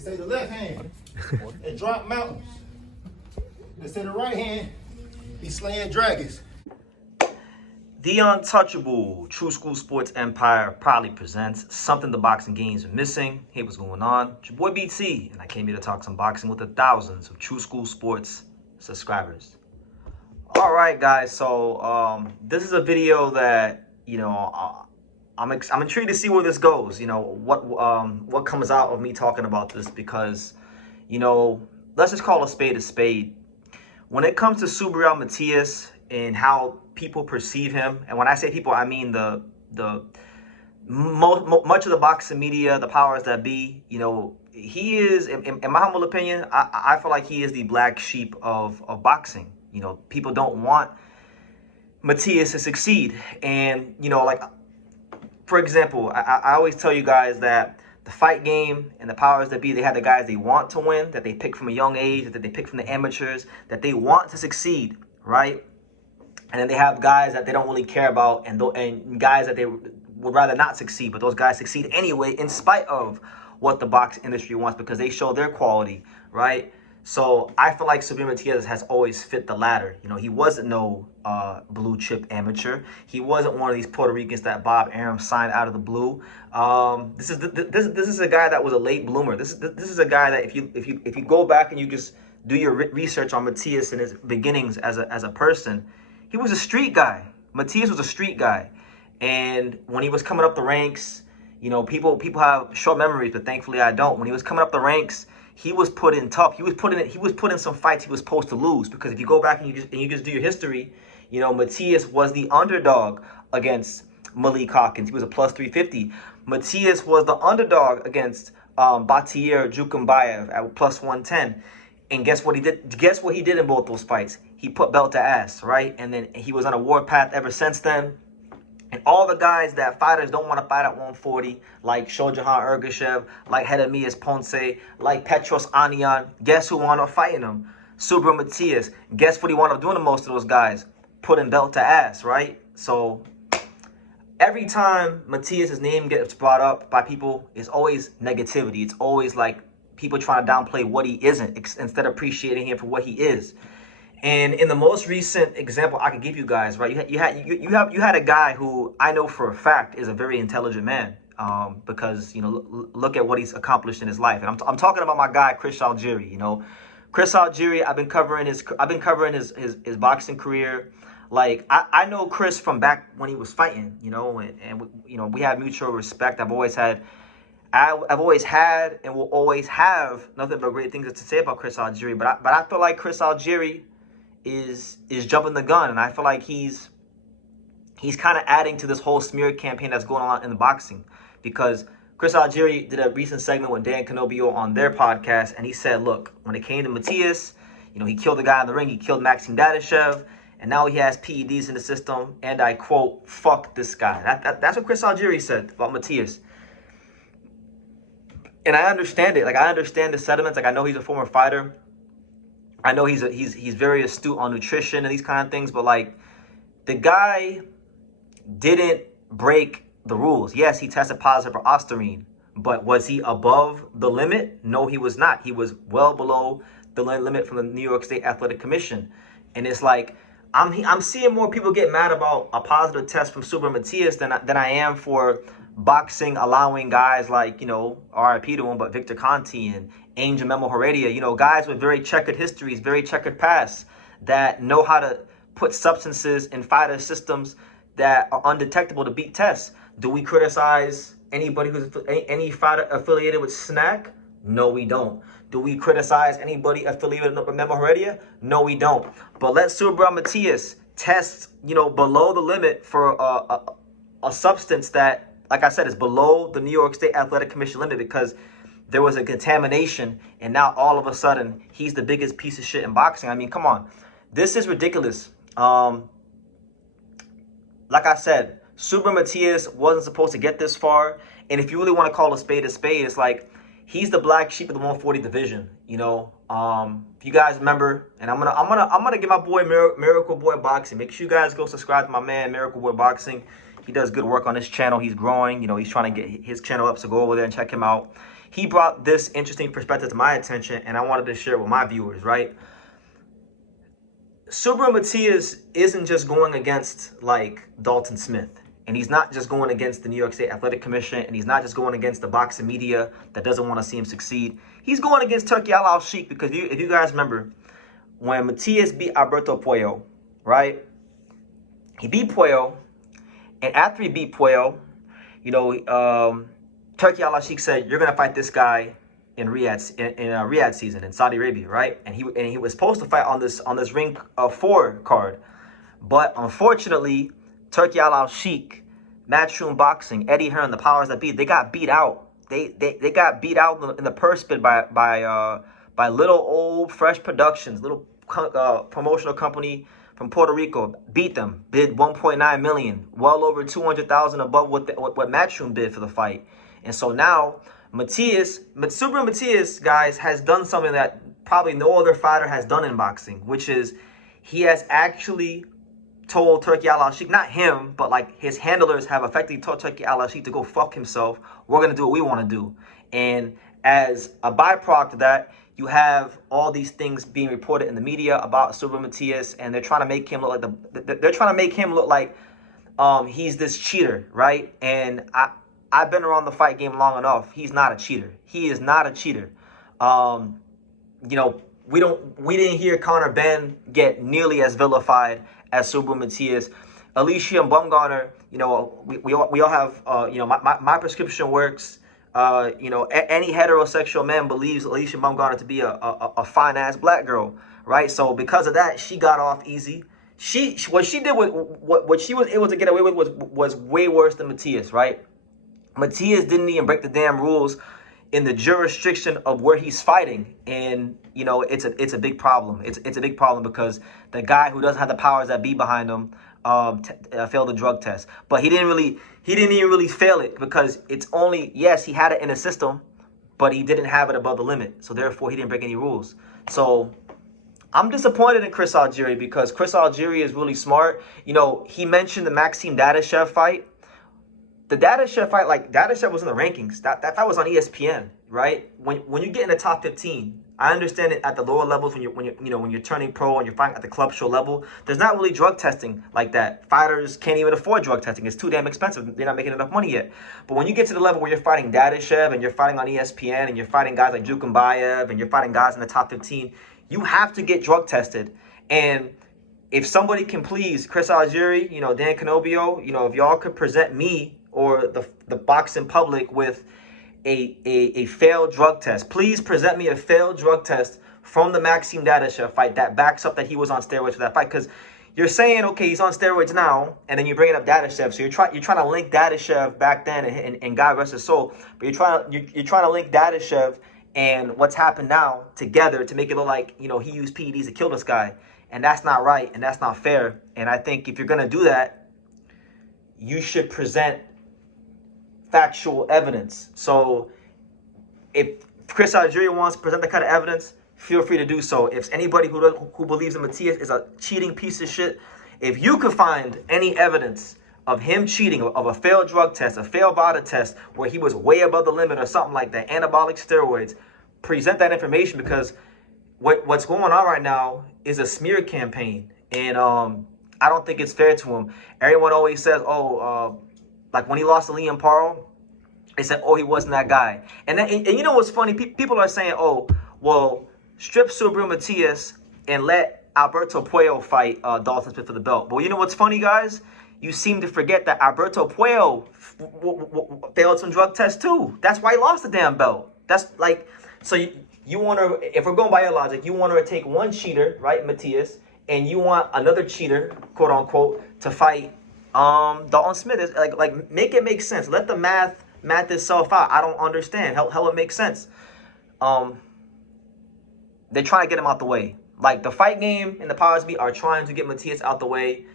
They say the left hand, it drop mountains. They say the right hand, be slaying dragons. The untouchable True School Sports Empire proudly presents something the boxing games are missing. Hey, what's going on? It's your boy BT, and I came here to talk some boxing with the thousands of True School Sports subscribers. All right, guys. So this is a video that I'm intrigued to see where this goes. What comes out of me talking about this, because let's just call a spade a spade. When it comes to Subriel Matias and how people perceive him, and when I say people, I mean the much of the boxing media, the powers that be. He is, in my humble opinion, I feel like he is the black sheep of boxing. People don't want Matias to succeed, and for example, I always tell you guys that the fight game and the powers that be, they have the guys they want to win, that they pick from a young age, that they pick from the amateurs, that they want to succeed, right? And then they have guys that they don't really care about, and guys that they would rather not succeed, but those guys succeed anyway in spite of what the boxing industry wants, because they show their quality, right? So I feel like Subriel Matias has always fit the latter. He wasn't no blue chip amateur. He wasn't one of these Puerto Ricans that Bob Arum signed out of the blue. This is a guy that was a late bloomer. This is a guy that if you go back and you just do your research on Matias and his beginnings as a person, he was a street guy. Matias was a street guy, and when he was coming up the ranks, people have short memories, but thankfully I don't. When he was coming up the ranks, he was put in tough. He was put in some fights he was supposed to lose, because if you go back and you just do your history, Matias was the underdog against Malik Hawkins. He was a plus 350. Matias was the underdog against Batir Jukumbayev at plus 110. And guess what he did? Guess what he did in both those fights? He put belt to ass, right? And then he was on a warpath ever since then. And all the guys that fighters don't want to fight at 140, like Shojahan Ergashev, like Hedemias Ponce, like Petros Anian, guess who wound up fighting him? Subriel Matias. Guess what he wound up doing to most of those guys? Putting belt to ass, right? So every time Matias' name gets brought up by people, it's always negativity. It's always like people trying to downplay what he isn't instead of appreciating him for what he is. And in the most recent example I could give you guys, right, you had a guy who I know for a fact is a very intelligent man, because look at what he's accomplished in his life. And I'm talking about my guy Chris Algieri. Chris Algieri, I've been covering his boxing career. Like I know Chris from back when he was fighting, and we have mutual respect. I've always had and will always have nothing but great things to say about Chris Algieri. But I feel like Chris Algieri is jumping the gun, and I feel like he's kind of adding to this whole smear campaign that's going on in the boxing, because Chris Algieri did a recent segment with Dan Canobio on their podcast, and he said, look, when it came to Matias, he killed the guy in the ring, he killed Maxim Dadashev, and now he has PEDs in the system, and I quote, fuck this guy. That's what Chris Algieri said about Matias. And I understand it. Like, I understand the sentiments. Like, I know he's a former fighter. I know he's very astute on nutrition and these kind of things, but like, the guy didn't break the rules. Yes, he tested positive for ostarine, but was he above the limit? No, he was not. He was well below the limit from the New York State Athletic Commission. And it's like, I'm seeing more people get mad about a positive test from Subriel Matias than I am for boxing allowing guys like, RIP to him, but Victor Conti and Angel Memo Heredia, guys with very checkered histories, very checkered pasts, that know how to put substances in fighter systems that are undetectable to beat tests. Do we criticize anybody any fighter affiliated with Snack? No, we don't. Do we criticize anybody affiliated with Memo Heredia? No, we don't. But let Subriel Matias test, below the limit for a substance that, like I said, is below the New York State Athletic Commission limit, because there was a contamination, and now all of a sudden he's the biggest piece of shit in boxing. I mean, come on. This is ridiculous. Like I said, Subriel Matias wasn't supposed to get this far. And if you really want to call a spade, it's like, he's the black sheep of the 140 division. If you guys remember, and I'm gonna give my boy Miracle Boy Boxing. Make sure you guys go subscribe to my man Miracle Boy Boxing. He does good work on his channel. He's growing. He's trying to get his channel up, so go over there and check him out. he brought this interesting perspective to my attention, and I wanted to share it with my viewers, right? Subriel Matias isn't just going against like Dalton Smith, and he's not just going against the New York State Athletic Commission, and he's not just going against the boxing media that doesn't want to see him succeed. He's going against Turki Al-Sheikh, because if you guys remember, when Matias beat Alberto Puello, right? He beat Puello, and after he beat Puello, you know, Turki Al-Sheikh said, "You're gonna fight this guy in Riyadh season in Saudi Arabia, right?" And he was supposed to fight on this ring 4 card, but unfortunately, Turki Al-Sheikh, Matchroom Boxing, Eddie Hearn, the powers that be, they got beat out. They got beat out in the purse bid by little old Fresh Productions, little promotional company from Puerto Rico. Beat them, bid 1.9 million, well over 200,000 above what Matchroom bid for the fight. And so now Subriel Matias, guys, has done something that probably no other fighter has done in boxing, which is he has actually told Turki Al-Sheikh, not him, but like his handlers have effectively told Turki Al-Sheikh to go fuck himself. We're going to do what we want to do. And as a byproduct of that, you have all these things being reported in the media about Subriel Matias, and they're trying to make him look like he's this cheater, right? And I've been around the fight game long enough. He's not a cheater. He is not a cheater. You know, we didn't hear Conor Benn get nearly as vilified as Subriel Matias. Alicia Bumgarner, you know, we all have, you know, my prescription works. You know, any heterosexual man believes Alicia Bumgarner to be a fine ass black girl, right? So because of that, she got off easy. What she was able to get away with was way worse than Matias, right? Matias didn't even break the damn rules in the jurisdiction of where he's fighting, and you know it's a big problem. It's a big problem because the guy who doesn't have the powers that be behind him failed the drug test, but he didn't even really fail it, because it's only, yes, he had it in the system, but he didn't have it above the limit, so therefore he didn't break any rules. So I'm disappointed in Chris Algieri, because Chris Algieri is really smart. You know, he mentioned the Maxime Dadashev fight. The Dadashev fight, like, Dadashev was in the rankings. That fight was on ESPN, right? When you get in the top 15, I understand it at the lower levels when you're turning pro and you're fighting at the club show level. There's not really drug testing like that. Fighters can't even afford drug testing. It's too damn expensive. They're not making enough money yet. But when you get to the level where you're fighting Dadashev and you're fighting on ESPN and you're fighting guys like Jukumbayev and you're fighting guys in the top 15, you have to get drug tested. And if somebody can please, Chris Algieri, you know, Dan Canobio, you know, if y'all could present me or the boxing public with a failed drug test. Please present me a failed drug test from the Maxime Dadashev fight that backs up that he was on steroids for that fight. Because you're saying, okay, he's on steroids now, and then you're bringing up Dadashev. So you're trying to link Dadashev back then and God rest his soul. But you're trying to link Dadashev and what's happened now together to make it look like, you know, he used PEDs to kill this guy. And that's not right, and that's not fair. And I think if you're going to do that, you should present factual evidence. So if Chris Algieri wants to present that kind of evidence, feel free to do so. If anybody who believes that Matias is a cheating piece of shit, if you could find any evidence of him cheating, of a failed drug test, a failed VADA test, where he was way above the limit or something like that, anabolic steroids, present that information, because what's going on right now is a smear campaign, and I don't think it's fair to him. Everyone always says, like when he lost to Liam Parle, they said, oh, he wasn't that guy. And you know what's funny? People are saying, oh, well, strip Subriel Matias and let Alberto Puello fight Dalton Smith for the belt. But you know what's funny, guys? You seem to forget that Alberto Puello failed some drug tests too. That's why he lost the damn belt. That's like, so you want to, if we're going by your logic, you want to take one cheater, right, Matias, and you want another cheater, quote unquote, to fight Dalton Smith. Is like make it make sense. Let the math itself out. I don't understand how it makes sense. They're trying to get him out the way. Like the fight game and the powers be are trying to get Matias out the way.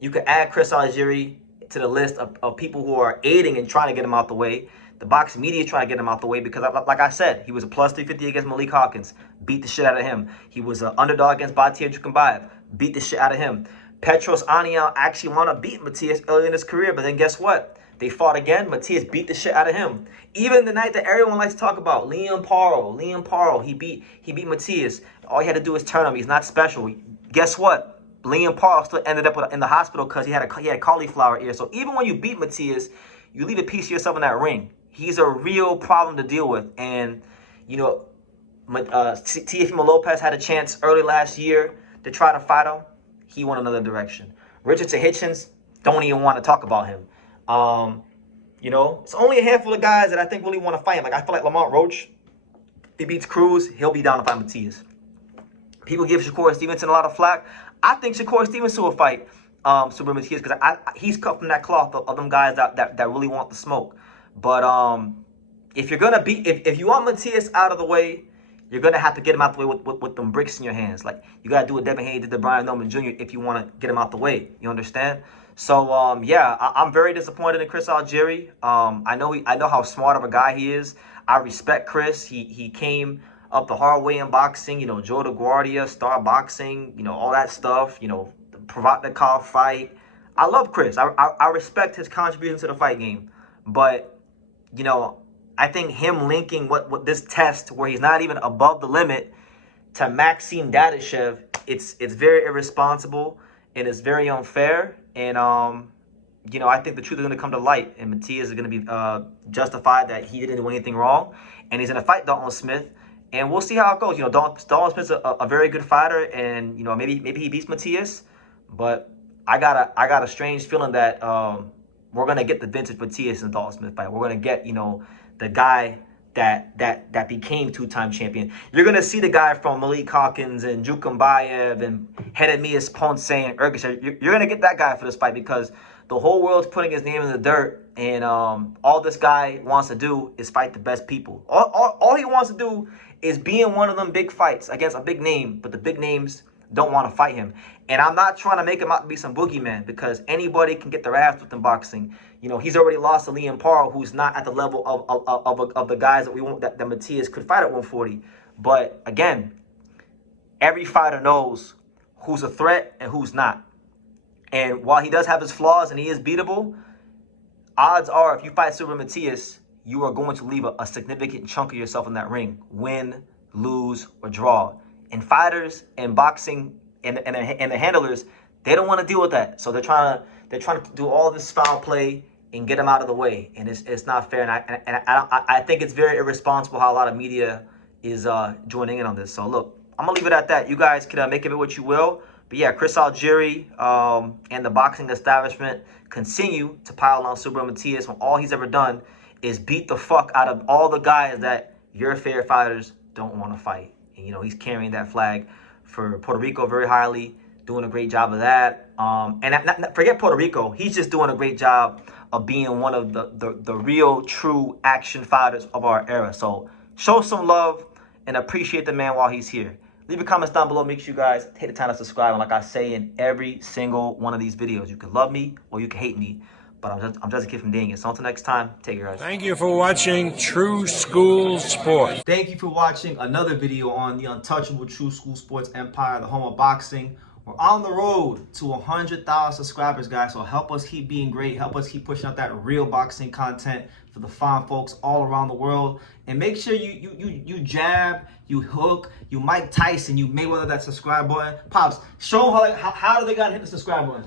You could add Chris Algieri to the list of people who are aiding and trying to get him out the way. The boxing media is trying to get him out the way because, like I said, he was a plus 350 against Malik Hawkins. Beat the shit out of him. He was an underdog against Batia Jukumbayev. Beat the shit out of him. Petros Aniel actually wanted to beat Matias early in his career, but then guess what? They fought again. Matias beat the shit out of him. Even the night that everyone likes to talk about, Liam Parle, he beat Matias. All he had to do is turn him. He's not special. Guess what? Liam Parle still ended up in the hospital because he had cauliflower ear. So even when you beat Matias, you leave a piece of yourself in that ring. He's a real problem to deal with. And, you know, Teofimo Lopez had a chance early last year to try to fight him. He went another direction. Richardson Hitchens, don't even want to talk about him. You know, it's only a handful of guys that I think really want to fight him. Like, I feel like Lamont Roach, if he beats Cruz, he'll be down to fight Matias. People give Shakur Stevenson a lot of flack. I think Shakur Stevenson will fight Subriel Matias because he's cut from that cloth of them guys that really want the smoke. But if you're gonna if you want Matias out of the way, you're gonna have to get him out the way with them bricks in your hands. Like, you gotta do what Devin Haney did to Brian Norman Jr. if you want to get him out the way. You understand? So yeah, I'm very disappointed in Chris Algieri. I know how smart of a guy he is. I respect Chris. He came up the hard way in boxing. You know, Joe DeGuardia, Star Boxing. You know, all that stuff. You know, the Provodnikov fight. I love Chris. I respect his contribution to the fight game. But, you know, I think him linking what this test where he's not even above the limit to Maxime Dadashev, it's very irresponsible and it's very unfair. And you know, I think the truth is going to come to light, and Matias is going to be justified that he didn't do anything wrong, and he's going to fight Dalton Smith, and we'll see how it goes. You know, Dalton Smith's a very good fighter, and you know, maybe he beats Matias, but I got a strange feeling that we're going to get the vintage Matias and Dalton Smith fight. We're going to get, you know, the guy that became two-time champion. You're going to see the guy from Malik Hawkins and Jukambayev and Hedemias Ponce and Ergachev. You're going to get that guy for this fight because the whole world's putting his name in the dirt, and all this guy wants to do is fight the best people. All he wants to do is be in one of them big fights against a big name, but the big names don't want to fight him. And I'm not trying to make him out to be some boogeyman because anybody can get their ass whipped in boxing. You know, he's already lost to Liam Parle, who's not at the level of the guys that Matias could fight at 140. But again, every fighter knows who's a threat and who's not. And while he does have his flaws and he is beatable, odds are if you fight Subriel Matias, you are going to leave a significant chunk of yourself in that ring. Win, lose, or draw. And fighters and boxing and the handlers, they don't want to deal with that. So they're trying to do all this foul play and get him out of the way. And it's not fair. And I think it's very irresponsible how a lot of media is joining in on this. So look, I'm going to leave it at that. You guys can make of it what you will. But yeah, Chris Algieri and the boxing establishment continue to pile on Subriel Matias when all he's ever done is beat the fuck out of all the guys that your fair fighters don't want to fight. And, you know, he's carrying that flag for Puerto Rico very highly, doing a great job of that. And forget Puerto Rico. He's just doing a great job of being one of the real, true action fighters of our era. So show some love and appreciate the man while he's here. Leave your comments down below. Make sure you guys take the time to subscribe. And like I say in every single one of these videos, you can love me or you can hate me. But I'm just a kid from Daniel. So until next time, take care, guys. Thank you for watching True School Sports. Thank you for watching another video on the untouchable True School Sports Empire, the home of boxing. We're on the road to 100,000 subscribers, guys. So help us keep being great. Help us keep pushing out that real boxing content for the fine folks all around the world. And make sure you jab, you hook, you Mike Tyson, you Mayweather that subscribe button. Pops, show them how do they gotta hit the subscribe button.